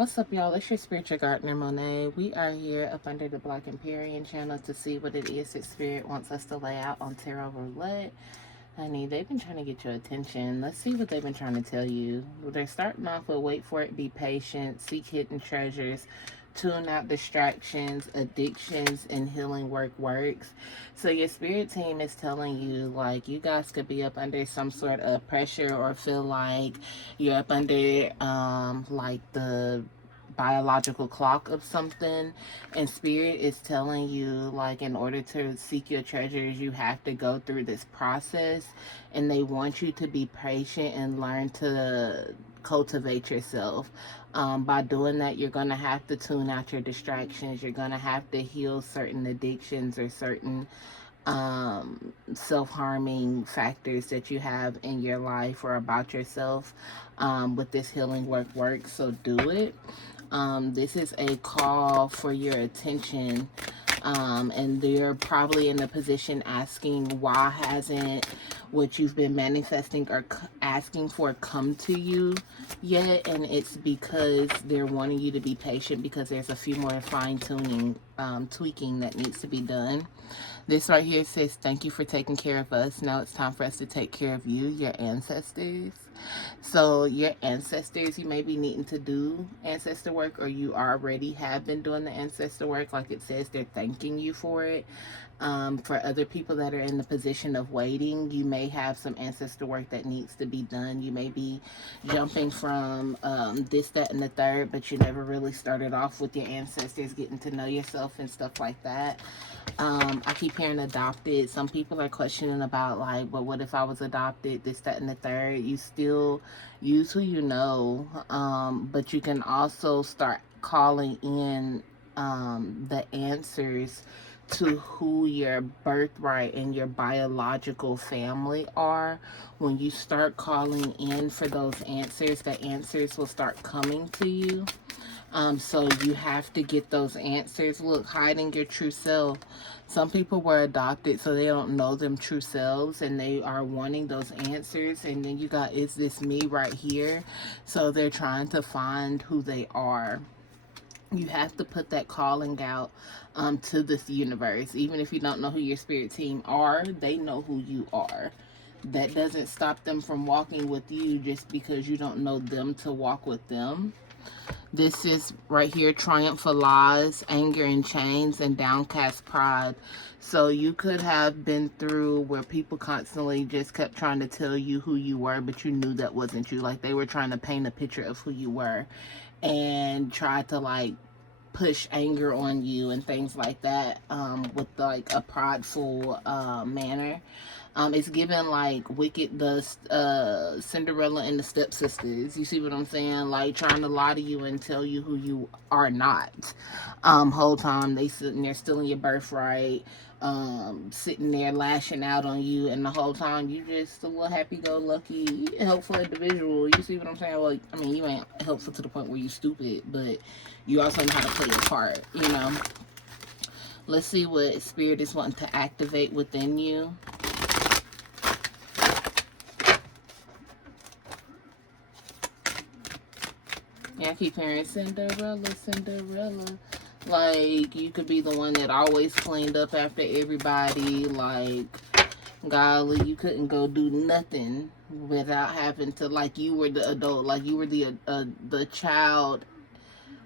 What's up, y'all? It's your spiritual gardener, Monet. We are here up under the Blaque Empyrean channel to see what it is that Spirit wants us to lay out on Tarot Roulette. Honey, they've been trying to get your attention. Let's see what they've been trying to tell you. They're starting off with wait for it, be patient, seek hidden treasures, tune out distractions, addictions, and healing work works. So your spirit team is telling you, like, you guys could be up under some sort of pressure or feel like you're up under like the biological clock of something, and spirit is telling you, like, in order to seek your treasures you have to go through this process, and they want you to be patient and learn to cultivate yourself. By doing that, you're going to have to tune out your distractions. You're going to have to heal certain addictions or certain self-harming factors that you have in your life or about yourself with this healing work. So do it. This is a call for your attention, and you're probably in a position asking, why hasn't what you've been manifesting or asking for come to you yet? And it's because they're wanting you to be patient, because there's a few more fine-tuning, tweaking that needs to be done. This right here says, thank you for taking care of us. Now it's time for us to take care of you, your ancestors. So your ancestors, you may be needing to do ancestor work, or you already have been doing the ancestor work. Like it says, they're thanking you for it. For other people that are in the position of waiting, you may have some ancestor work that needs to be done. You may be jumping from this, that, and the third, but you never really started off with your ancestors, getting to know yourself and stuff like that. I keep hearing adopted. Some people are questioning about, like, but what if I was adopted, this, that, and the third. You still use who you know, but you can also start calling in the answers to who your birthright and your biological family are. When you start calling in for those answers, the answers will start coming to you. So you have to get those answers. Look, hiding your true self. Some people were adopted, so they don't know them true selves, and they are wanting those answers. And then you got, is this me right here? So they're trying to find who they are. You have to put that calling out to this universe. Even if you don't know who your spirit team are, they know who you are. That doesn't stop them from walking with you just because you don't know them to walk with them. This is right here, triumph for lies, anger and chains, and downcast pride. So you could have been through where people constantly just kept trying to tell you who you were, but you knew that wasn't you. Like, they were trying to paint a picture of who you were and tried to, like, push anger on you and things like that, with like a prideful manner. It's given like Wicked, the Cinderella and the Stepsisters. You see what I'm saying? Like, trying to lie to you and tell you who you are not. Whole time they sitting there stealing your birthright, sitting there lashing out on you, and the whole time you just a little happy-go-lucky, helpful individual. You see what I'm saying? Like, I mean, you ain't helpful to the point where you stupid, but you also know how to play your part, you know? Let's see what Spirit is wanting to activate within you. Yeah, I keep hearing Cinderella, Cinderella. Like, you could be the one that always cleaned up after everybody. Like, golly, you couldn't go do nothing without having to, like, you were the adult. Like, you were the child,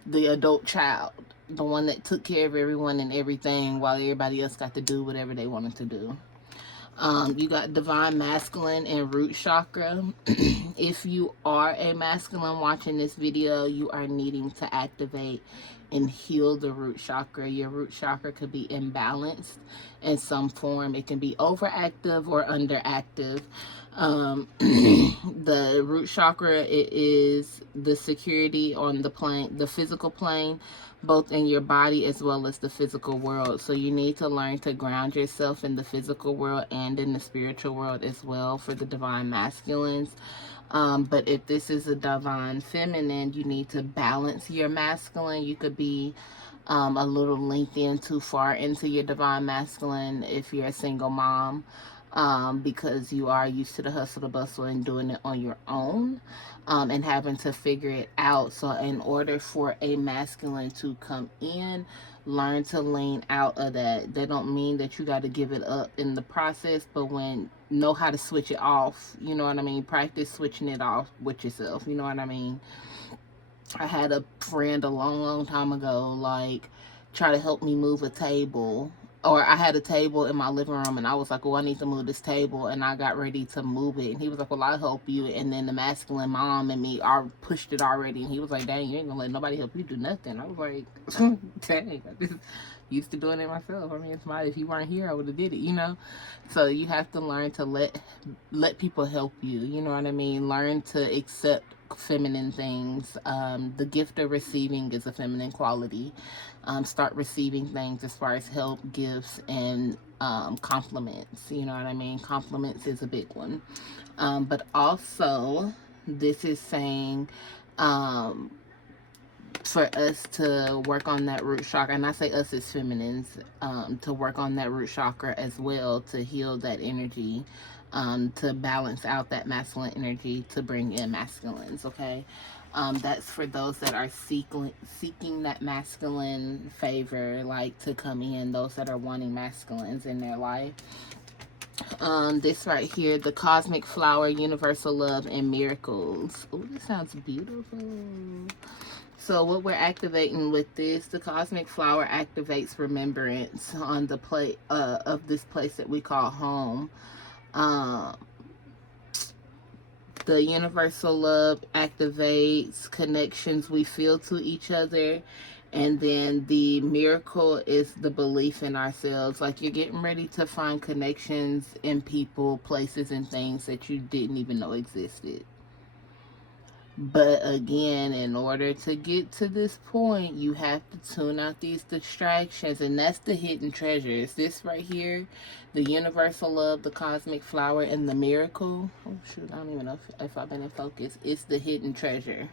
the adult child. The one that took care of everyone and everything while everybody else got to do whatever they wanted to do. You got divine masculine and root chakra. If you are a masculine watching this video, you are needing to activate and heal the root chakra. Your root chakra could be imbalanced in some form. It can be overactive or underactive. The root chakra, it is the security on the plane, the physical plane, both in your body as well as the physical world. So you need to learn to ground yourself in the physical world and in the spiritual world as well for the divine masculines. But if this is a divine feminine, you need to balance your masculine. You could be a little linked in too far into your divine masculine if you're a single mom. because you are used to the hustle, the bustle, and doing it on your own, and having to figure it out. So in order for a masculine to come in, learn to lean out of that. That don't mean that you got to give it up in the process, but when know how to switch it off, you know what I mean? Practice switching it off with yourself, you know what I mean? I had a friend a long time ago, like, try to help me move a table. Or I had a table in my living room, and I was like, oh, I need to move this table. And I got ready to move it. And he was like, well, I'll help you. And then the masculine mom and me are pushed it already. And he was like, dang, you ain't going to let nobody help you do nothing. I was like, dang, I just used to doing it myself. I mean, it's my, if you weren't here, I would have did it, you know? So you have to learn to let people help you. You know what I mean? Learn to accept feminine things. The gift of receiving is a feminine quality. Start receiving things as far as help, gifts, and compliments. You know what I mean? Compliments is a big one. But also, this is saying for us to work on that root chakra, and I say us as feminines, to work on that root chakra as well, to heal that energy, to balance out that masculine energy, to bring in masculines, okay? That's for those that are seeking that masculine favor, like to come in, those that are wanting masculines in their life. This right here, the cosmic flower, universal love, and miracles. Oh, this sounds beautiful. So what we're activating with this, the cosmic flower activates remembrance on the plate of this place that we call home. The universal love activates connections we feel to each other. And then the miracle is the belief in ourselves. Like, you're getting ready to find connections in people, places, and things that you didn't even know existed. But again, in order to get to this point, you have to tune out these distractions, and that's the hidden treasures. This right here, the universal love, the cosmic flower, and the miracle. Oh shoot, I don't even know if I've been in focus. It's the hidden treasure.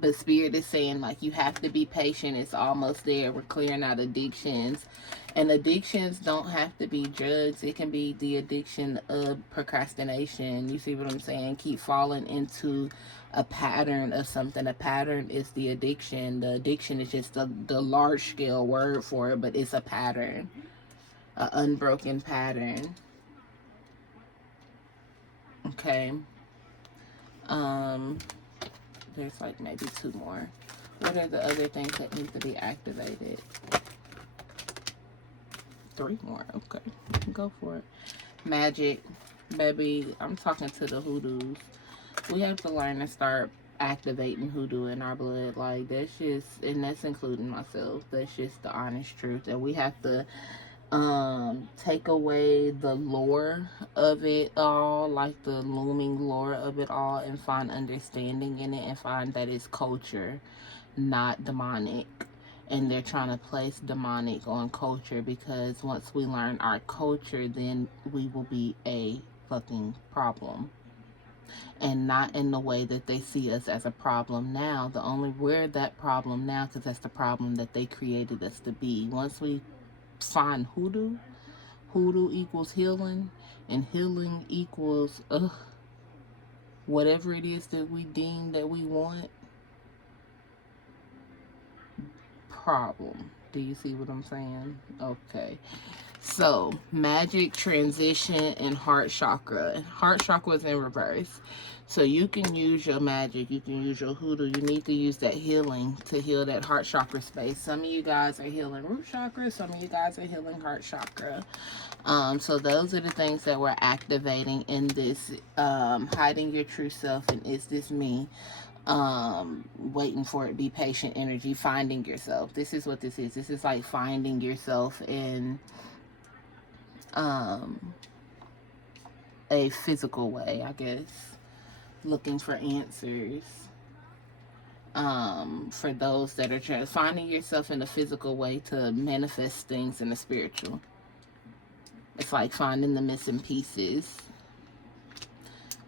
But Spirit is saying, like, you have to be patient. It's almost there. We're clearing out addictions. And addictions don't have to be drugs. It can be the addiction of procrastination. You see what I'm saying? Keep falling into a pattern of something. A pattern is the addiction. The addiction is just the large scale word for it, but it's a pattern. An unbroken pattern. Okay. There's like maybe 2 more. What are the other things that need to be activated? 3 more. Okay, go for it. Magic, baby. I'm talking to the hoodoos. We have to learn to start activating hoodoo in our blood. Like, that's just, and that's including myself. That's just the honest truth. That we have to take away the lore of it all, like the looming lore of it all, and find understanding in it, and find that it's culture, not demonic. And they're trying to place demonic on culture, because once we learn our culture, then we will be a fucking problem. And not in the way that they see us as a problem now. We're that problem now because that's the problem that they created us to be. Once we find hoodoo equals healing, and healing equals whatever it is that we deem that we want. Problem. Do you see what I'm saying? Okay. So, magic, transition, and heart chakra. Heart chakra is in reverse. So you can use your magic, you can use your hoodoo. You need to use that healing to heal that heart chakra space. Some of you guys are healing root chakra. Some of you guys are healing heart chakra. So those are the things that we're activating in this hiding your true self and is this me? Waiting for it, be patient energy, finding yourself. This is what this is. This is like finding yourself in a physical way, I guess. Looking for answers. For those that are finding yourself in a physical way to manifest things in the spiritual. It's like finding the missing pieces.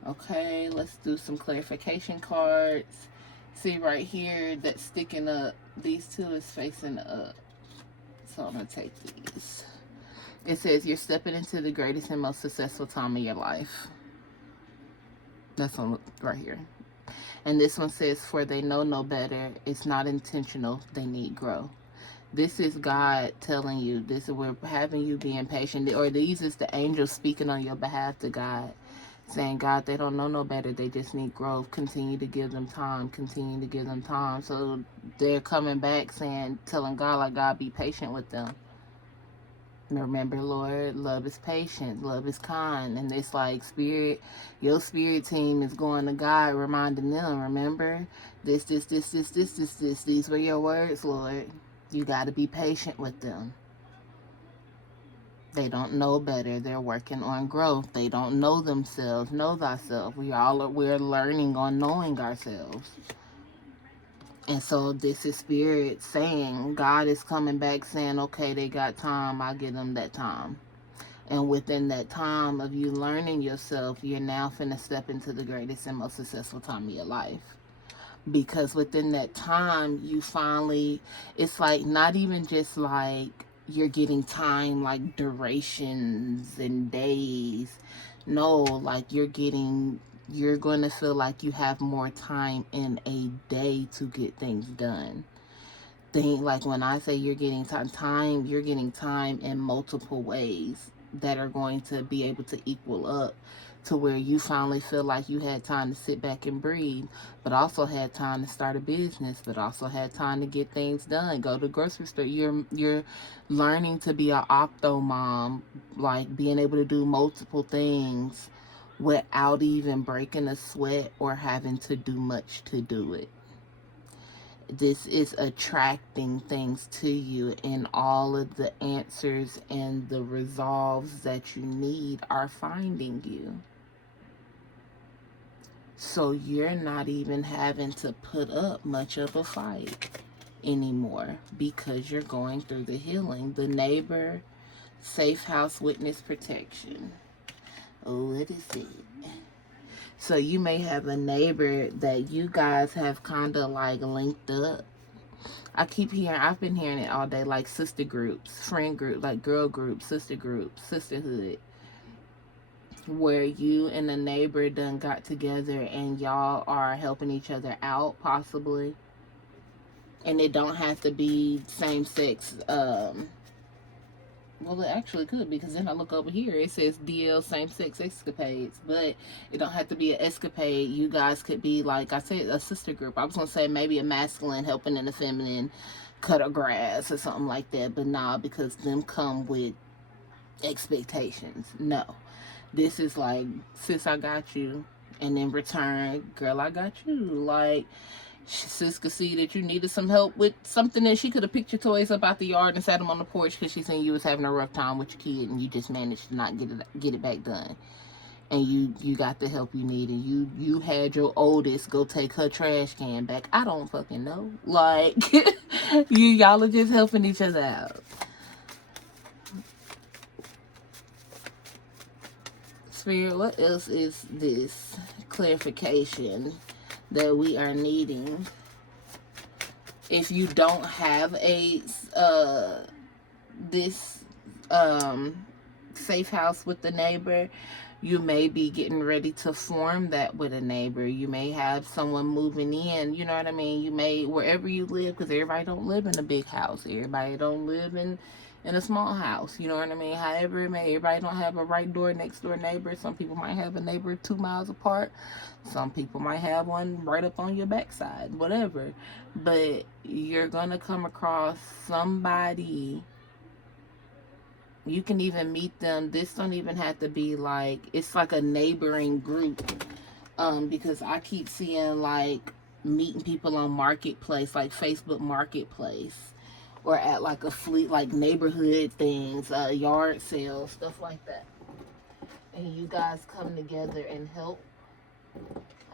Okay, let's do some clarification cards. See right here, that's sticking up. These two is facing up. So I'm going to take these. It says you're stepping into the greatest and most successful time of your life. That's on right here. And this one says, for they know no better. It's not intentional. They need growth. This is God telling you. This is, we're having you being patient. Or these is the angels speaking on your behalf to God. Saying, God, they don't know no better. They just need growth. Continue to give them time. Continue to give them time. So they're coming back saying, telling God, like, God, be patient with them. Remember, Lord, love is patient, love is kind. And it's like spirit, your spirit team is going to God, reminding them, remember, this. These were your words, Lord. You got to be patient with them. They don't know better. They're working on growth. They don't know themselves. Know thyself. We're learning on knowing ourselves. And so this is spirit saying, God is coming back saying, okay, they got time. I'll give them that time. And within that time of you learning yourself, you're now finna step into the greatest and most successful time of your life. Because within that time, you finally, it's like not even just like you're getting time, like durations and days. No, like you're going to feel like you have more time in a day to get things done. Like when I say you're getting time, you're getting time in multiple ways that are going to be able to equal up to where you finally feel like you had time to sit back and breathe, but also had time to start a business, but also had time to get things done, go to the grocery store. You're learning to be an octo mom, like being able to do multiple things without even breaking a sweat or having to do much to do it. This is attracting things to you, and all of the answers and the resolves that you need are finding you. So you're not even having to put up much of a fight anymore because you're going through the healing. The neighbor, safe house, witness protection. What is it? So you may have a neighbor that you guys have kind of like linked up. I've been hearing it all day, like sister groups, friend group, like girl groups, sister groups, sisterhood, where you and the neighbor done got together and y'all are helping each other out, possibly. And it don't have to be same sex, well, it actually could, because then I look over here, it says DL same-sex escapades, but it don't have to be an escapade. You guys could be, like I said, a sister group. I was going to say maybe a masculine helping in the feminine cut a grass or something like that, but nah, because them come with expectations. No. This is like, sis, I got you, and in return, girl, I got you. Like, sis could see that you needed some help with something, and she could have picked your toys up out the yard and sat them on the porch because she seen you was having a rough time with your kid, and you just managed to not get it back done. And you got the help you need, and you had your oldest go take her trash can back. I don't fucking know. Like, y'all are just helping each other out. Spirit, what else is this clarification that we are needing? If you don't have a this safe house with the neighbor, you may be getting ready to form that with a neighbor. You may have someone moving in, you know what I mean? You may, wherever you live, because everybody don't live in a big house. Everybody don't live in a small house, you know what I mean? However it may, everybody don't have a right door, next door neighbor. Some people might have a neighbor 2 miles apart. Some people might have one right up on your backside, whatever. But you're going to come across somebody. You can even meet them. This don't even have to be like, it's like a neighboring group. Because I keep seeing like meeting people on Marketplace, like Facebook Marketplace, or at like a fleet, like neighborhood things, yard sales, stuff like that. And you guys come together and help. I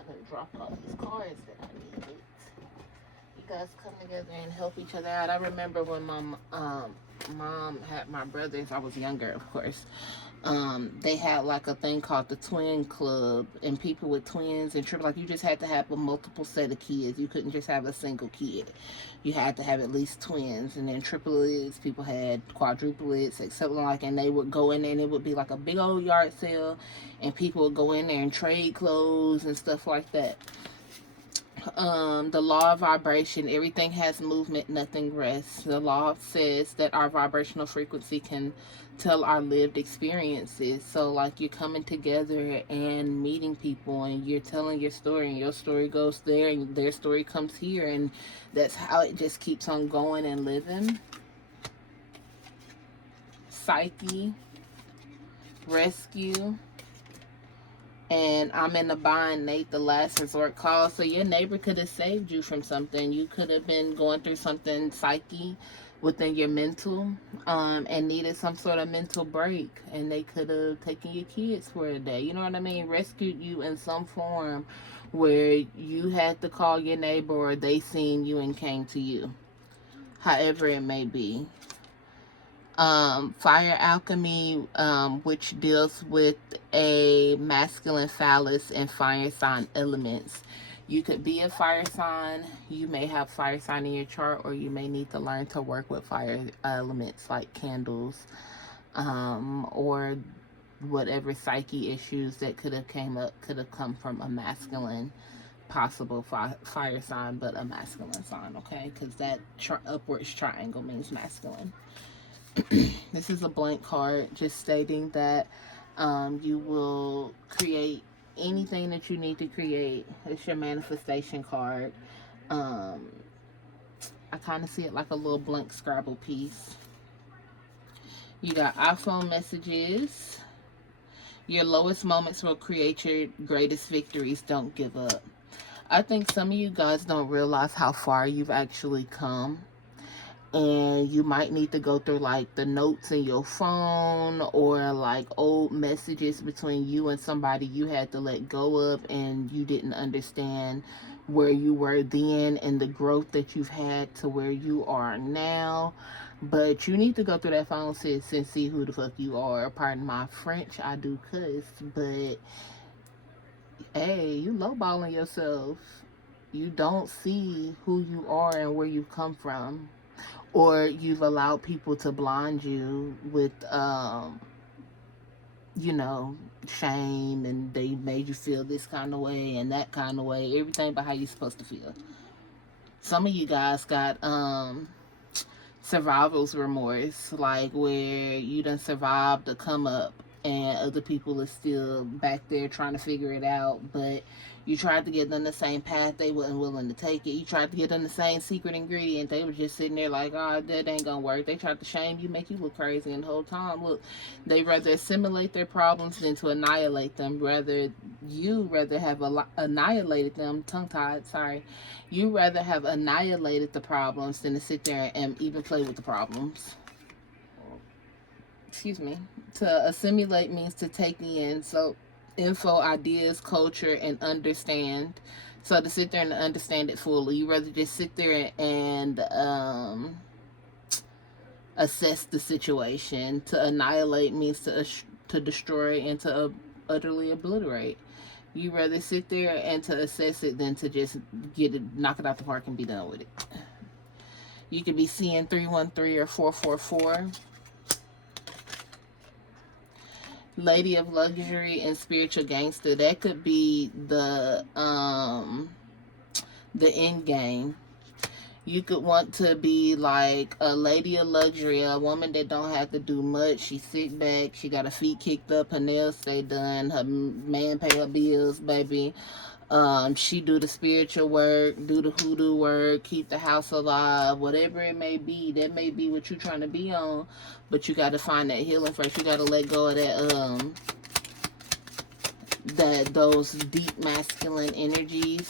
done dropped all these cards that I needed. You guys come together and help each other out. I remember when my mom had my brothers, I was younger, of course. They had like a thing called the twin club, and people with twins and triple, like you just had to have a multiple set of kids. You couldn't just have a single kid. You had to have at least twins, and then triplets. People had quadruplets, except like, and they would go in there, and it would be like a big old yard sale, and people would go in there and trade clothes and stuff like that. The law of vibration, everything has movement, nothing rests. The law says that our vibrational frequency can tell our lived experiences. So like you're coming together and meeting people, and you're telling your story, and your story goes there, and their story comes here, and that's how it just keeps on going and living. Psyche, rescue, and I'm in the bind, Nate, the last resort call. So your neighbor could have saved you from something. You could have been going through something psyche within your mental, and needed some sort of mental break, and they could have taken your kids for a day. You know what I mean? Rescued you in some form where you had to call your neighbor, or they seen you and came to you. However it may be. Fire alchemy, which deals with a masculine phallus and fire sign elements. You could be a fire sign, you may have fire sign in your chart, or you may need to learn to work with fire elements like candles, or whatever psyche issues that could have come from a masculine possible fire sign, but a masculine sign, okay? Because that upwards triangle means masculine. This is a blank card just stating that you will create anything that you need to create. It's your manifestation card. I kind of see it like a little blank Scrabble piece. You got iPhone messages. Your lowest moments will create your greatest victories. Don't give up. I think some of you guys don't realize how far you've actually come. And you might need to go through like the notes in your phone, or like old messages between you and somebody you had to let go of, and you didn't understand where you were then and the growth that you've had to where you are now. But you need to go through that phone, sis, and see who the fuck you are. Pardon my French, I do cuss, but hey, you lowballing yourself. You don't see who you are and where you've come from. Or you've allowed people to blind you with, you know, shame, and they made you feel this kind of way and that kind of way. Everything but how you're supposed to feel. Some of you guys got survival's remorse, like where you done survived the come up, and other people are still back there trying to figure it out, but you tried to get them the same path, they wasn't willing to take it. You tried to get them the same secret ingredient, they were just sitting there like, oh, that ain't gonna work. They tried to shame you, make you look crazy, and the whole time, look, they rather assimilate their problems than to annihilate them. You rather have annihilated them, tongue-tied, sorry. You rather have annihilated the problems than to sit there and even play with the problems. Excuse me. To assimilate means to take in, so info, ideas, culture, and understand. So to sit there and understand it fully, you rather just sit there and assess the situation. To annihilate means to destroy and to utterly obliterate. You rather sit there and to assess it than to just knock it out the park and be done with it. You could be seeing 313 or 444. Lady of Luxury and Spiritual Gangster. That could be the end game. You could want to be like a lady of luxury, a woman that don't have to do much. She sit back, she got her feet kicked up, her nails stay done, her man pay her bills, baby. She do the spiritual work, do the hoodoo work, keep the house alive, whatever it may be. That may be what you're trying to be on, but you got to find that healing first. You got to let go of those deep masculine energies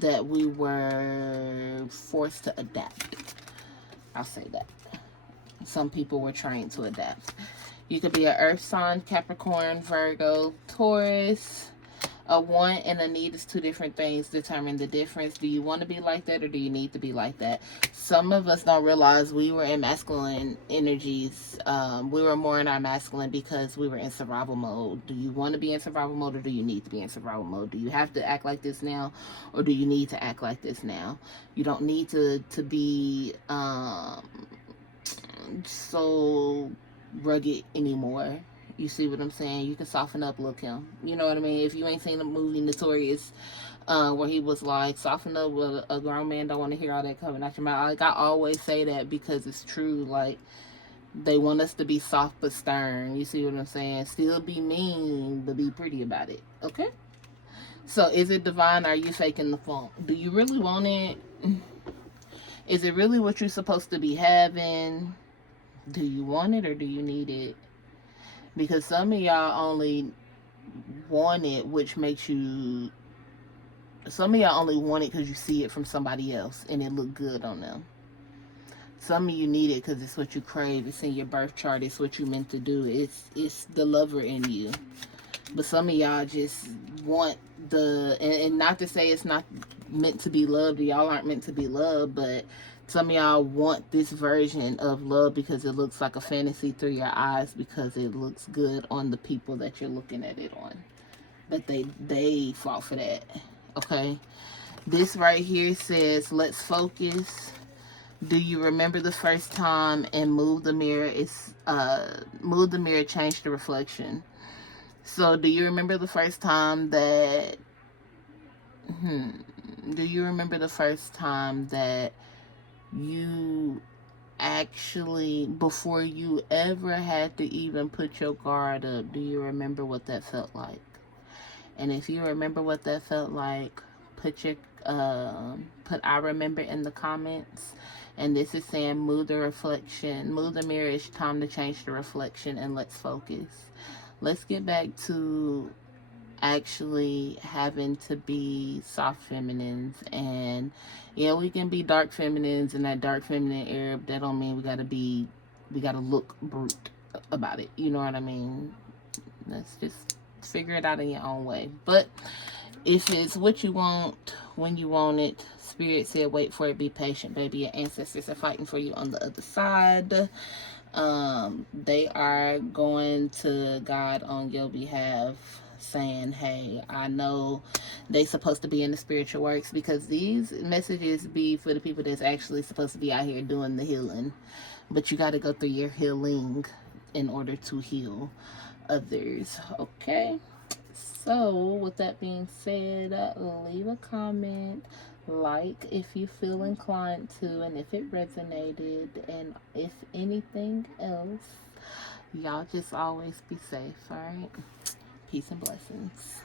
that we were forced to adapt. I'll say that. Some people were trained to adapt. You could be an earth sign, Capricorn, Virgo, Taurus. A want and a need is two different things. Determine the difference. Do you want to be like that, or do you need to be like that? Some of us don't realize we were in masculine energies. We were more in our masculine because we were in survival mode. Do you want to be in survival mode, or do you need to be in survival mode? Do you have to act like this now, or do you need to act like this now? You don't need to be so rugged anymore. You see what I'm saying? You can soften up, look him. You know what I mean? If you ain't seen the movie Notorious, where he was like, soften up, with a grown man don't want to hear all that coming out your mouth. Like, I always say that because it's true. Like, they want us to be soft but stern. You see what I'm saying? Still be mean, but be pretty about it. Okay? So, is it divine, or are you faking the funk? Do you really want it? Is it really what you're supposed to be having? Do you want it, or do you need it? Because some of y'all only want it, which makes you... Some of y'all only want it because you see it from somebody else and it look good on them. Some of you need it because it's what you crave. It's in your birth chart. It's what you meant to do. It's the lover in you. But some of y'all just want and not to say it's not meant to be loved. Y'all aren't meant to be loved, but some of y'all want this version of love because it looks like a fantasy through your eyes, because it looks good on the people that you're looking at it on. But they fought for that. Okay? This right here says, let's focus. Do you remember the first time? And move the mirror. Move the mirror, change the reflection. So, do you remember the first time that... Do you remember the first time that you actually, before you ever had to even put your guard up, do you remember what that felt like? And if you remember what that felt like, put I remember in the comments. And this is saying, move the reflection, move the mirror. It's time to change the reflection, and let's focus. Let's get back to actually having to be soft feminines. And yeah, we can be dark feminines in that dark feminine era, but that don't mean we gotta look brute about it. You know what I mean? Let's just figure it out in your own way. But if it's what you want when you want it, Spirit said wait for it, be patient, baby. Your ancestors are fighting for you on the other side. They are going to God on your behalf, saying, hey, I know they supposed to be in the spiritual works, because these messages be for the people that's actually supposed to be out here doing the healing. But you got to go through your healing in order to heal others. Okay? So, with that being said, leave a comment, like if you feel inclined to, and if it resonated, and if anything else, y'all just always be safe, alright? Peace and blessings.